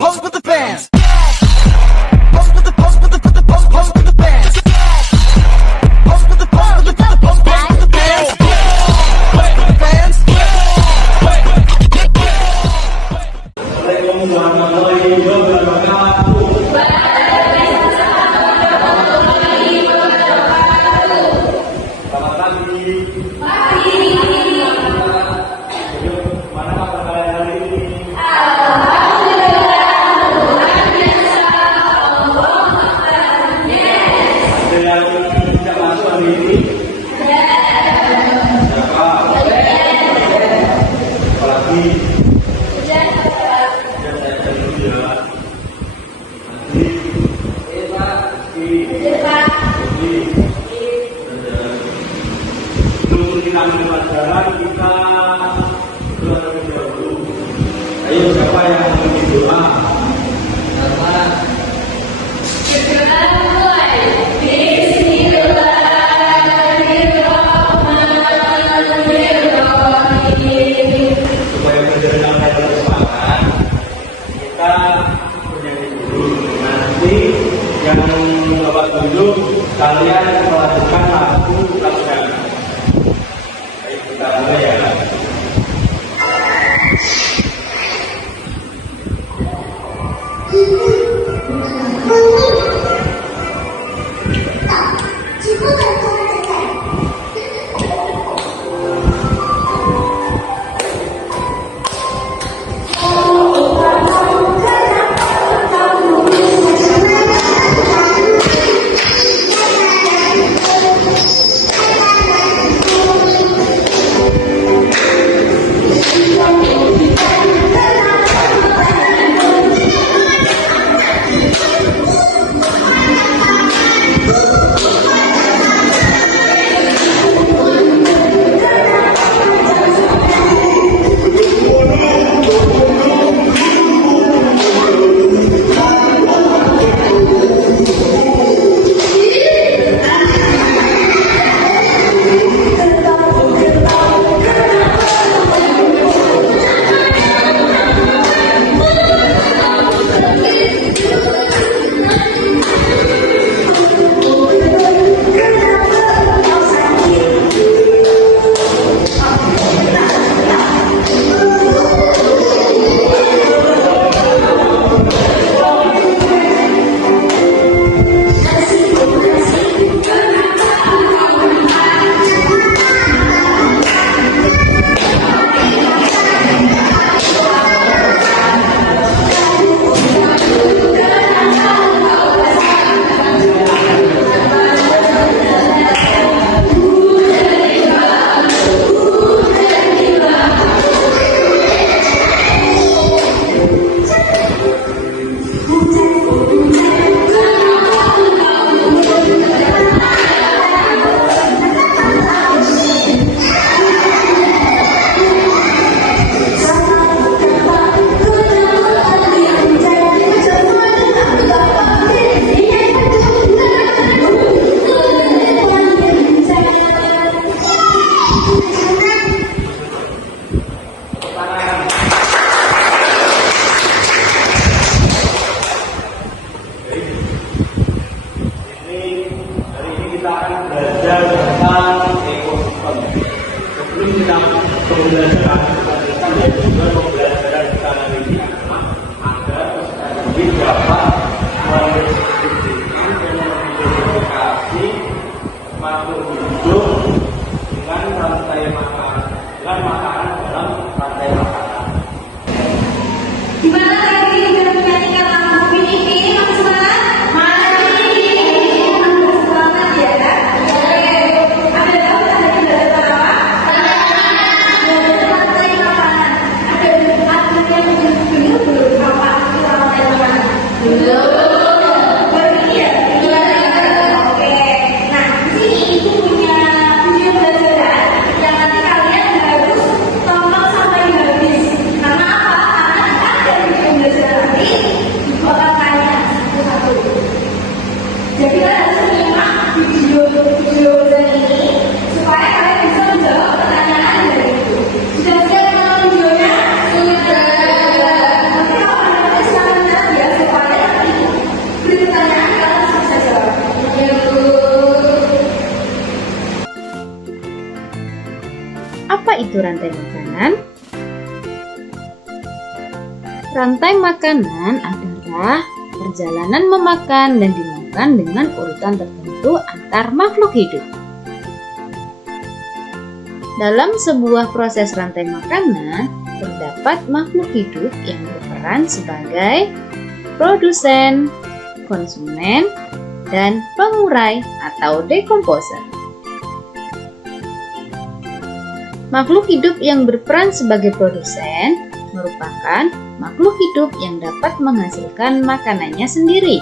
Pose with the bands. Pose with the pose with the pose with the bands. Pose with the pose with the pose with the bands. Pose with the bands. Kita terlebih dahulu. Ayo, siapa yang mau doa? Supaya berjalan pada kesempatan, kita bernyanyi dulu. Nanti yang bapak tunjuk, kalian melakukan lagu laksana. Baik, kita mulai ya. Pembelajaran dan juga pembelajaran di tanah ini agar peserta dapat mendeskripsikan dan mengidentifikasi makhluk hidup dengan rantai makanan dalam rantai makanan. Gimana lagi sudah menyanyikan lagu ini? Masih semangat? Masih semangat ya? Ada tahu tadi ada apa? Rantai makanan. Ada yang belum apa? Rantai makanan. Apa itu rantai makanan? Rantai makanan adalah perjalanan memakan dan dimakan dengan urutan tertentu antar makhluk hidup. Dalam sebuah proses rantai makanan, terdapat makhluk hidup yang berperan sebagai produsen, konsumen, dan pengurai atau dekomposer. Makhluk hidup yang berperan sebagai produsen merupakan makhluk hidup yang dapat menghasilkan makanannya sendiri.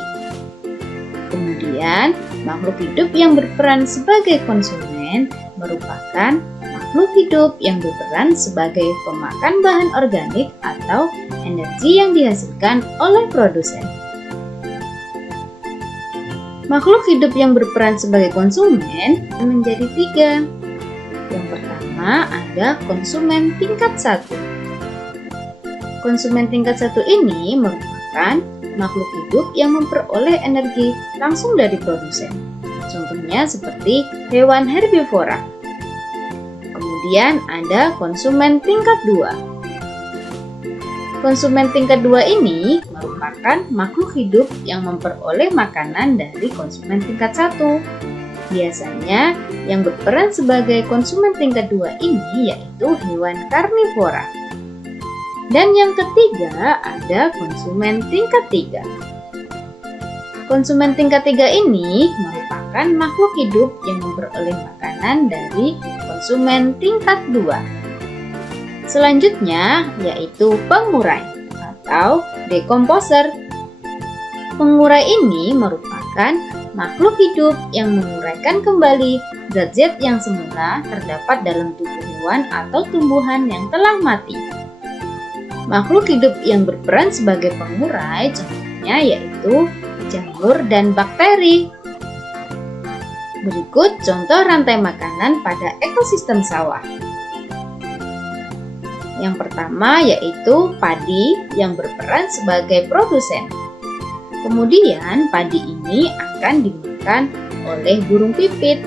Kemudian, makhluk hidup yang berperan sebagai konsumen merupakan makhluk hidup yang berperan sebagai pemakan bahan organik atau energi yang dihasilkan oleh produsen. Makhluk hidup yang berperan sebagai konsumen menjadi 3. Yang pertama ada konsumen tingkat 1. Konsumen tingkat 1 ini merupakan makhluk hidup yang memperoleh energi langsung dari produsen. Contohnya seperti hewan herbivora. Kemudian ada konsumen tingkat 2. Konsumen tingkat 2 ini merupakan makhluk hidup yang memperoleh makanan dari konsumen tingkat 1. Biasanya yang berperan sebagai konsumen tingkat 2 ini yaitu hewan karnivora. Dan yang ketiga ada konsumen tingkat 3. Konsumen tingkat 3 ini merupakan makhluk hidup yang memperoleh makanan dari konsumen tingkat 2. Selanjutnya yaitu pengurai atau dekomposer. Pengurai ini merupakan makhluk hidup yang menguraikan kembali zat-zat yang semula terdapat dalam tubuh hewan atau tumbuhan yang telah mati. Makhluk hidup yang berperan sebagai pengurai contohnya yaitu jamur dan bakteri. Berikut contoh rantai makanan pada ekosistem sawah. Yang pertama yaitu padi yang berperan sebagai produsen. Kemudian padi ini akan dimakan oleh burung pipit.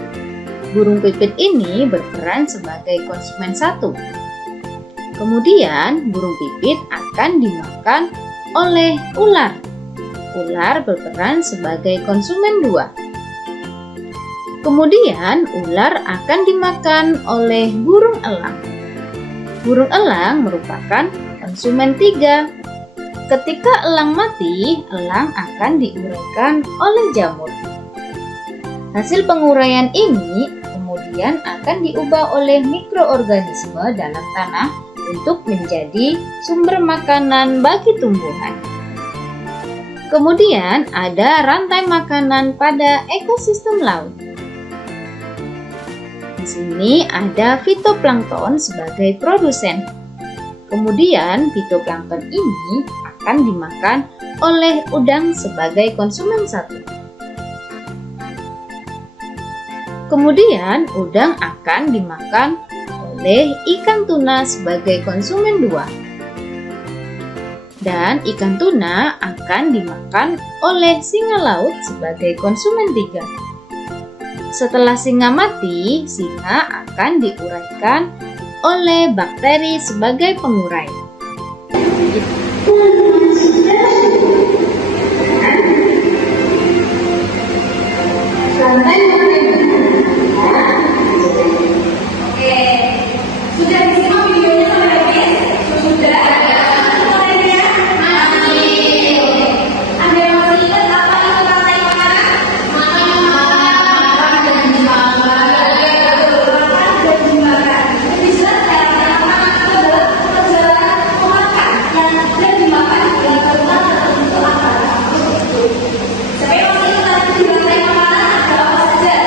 Burung pipit ini berperan sebagai konsumen 1. Kemudian burung pipit akan dimakan oleh ular. Ular berperan sebagai konsumen 2. Kemudian ular akan dimakan oleh burung elang. Burung elang merupakan konsumen 3. Ketika elang mati, elang akan diuraikan oleh jamur. Hasil penguraian ini kemudian akan diubah oleh mikroorganisme dalam tanah untuk menjadi sumber makanan bagi tumbuhan. Kemudian ada rantai makanan pada ekosistem laut. Di sini ada fitoplankton sebagai produsen. Kemudian fitoplankton ini akan dimakan oleh udang sebagai konsumen 1. Kemudian udang akan dimakan oleh ikan tuna sebagai konsumen 2. Dan ikan tuna akan dimakan oleh singa laut sebagai konsumen 3. Setelah singa mati, singa akan diuraikan oleh bakteri sebagai pengurai. Rantai makanan. Oke, sudah disimak videonya sampai habis? Sudah. Mulainya masih. Ada yang masih ingat apa itu rantai makanan? Makan dan dimakan. Makan dan dimakan. Lebih jelas ya, rantai makanan itu adalah perjalanan memakan dan dimakan dengan urutan tertentu antara makhluk hidup. Saya masih ingat di rantai makanan ada apa saja?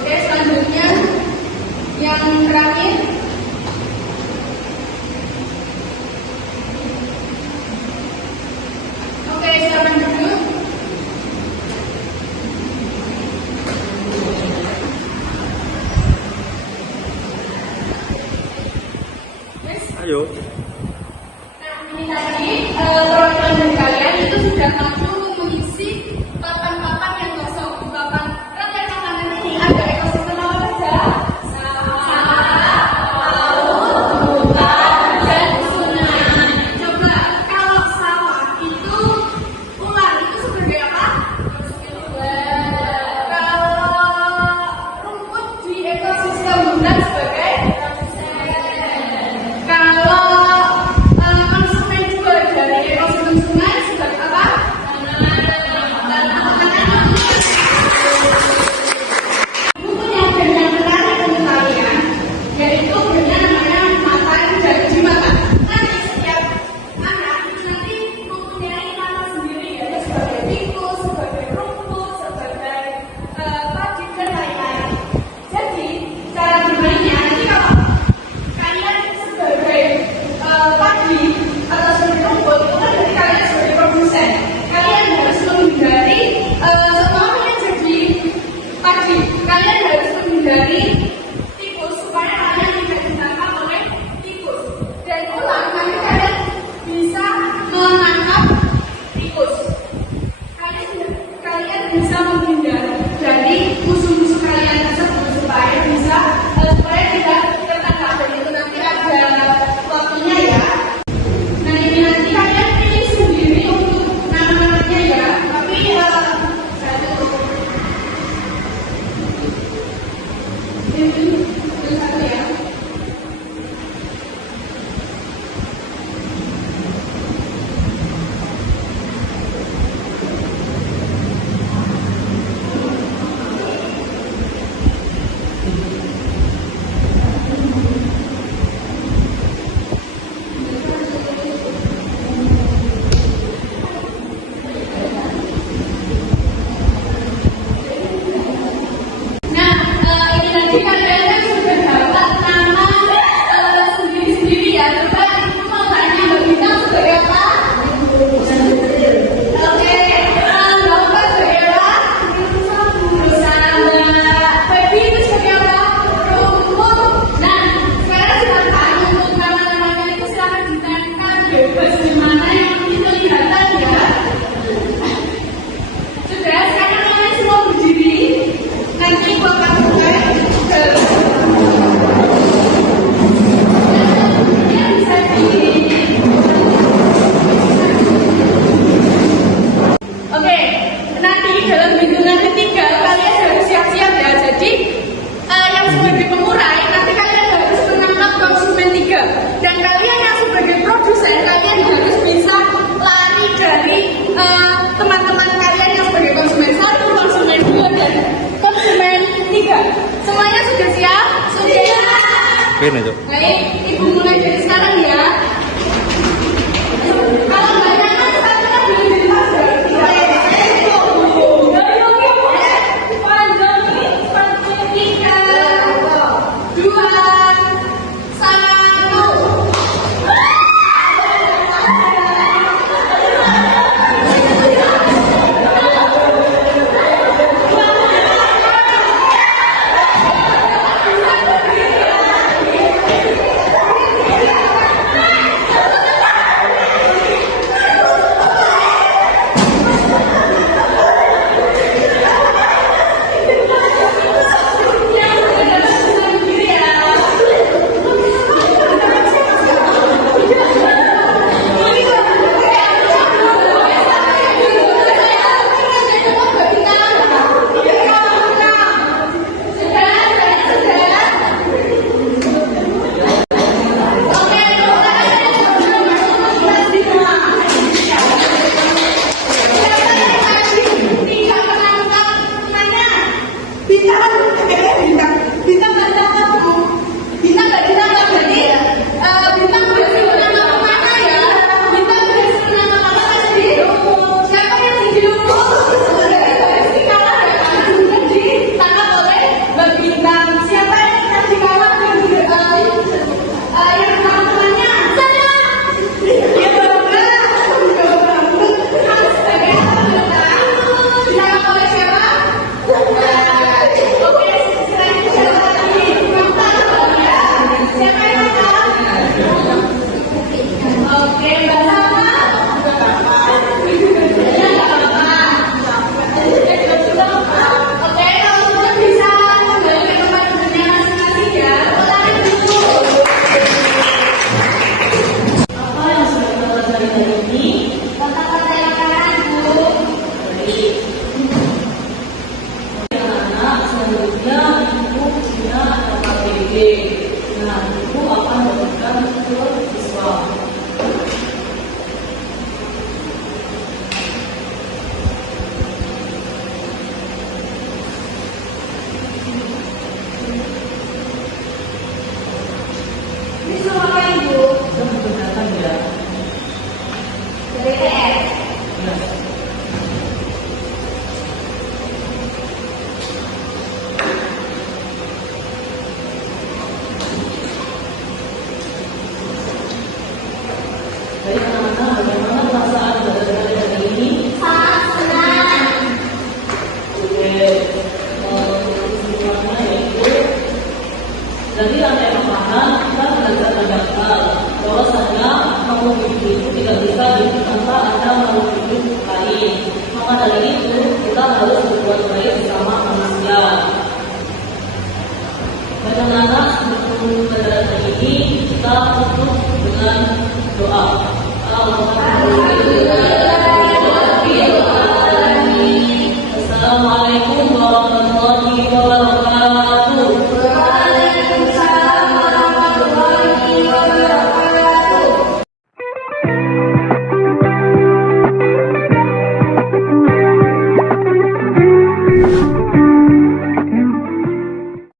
Oke, selanjutnya yang terakhir. Oke, silakan duduk. Ayo. Nah, ini tadi perwakilan dari kalian itu sudah masuk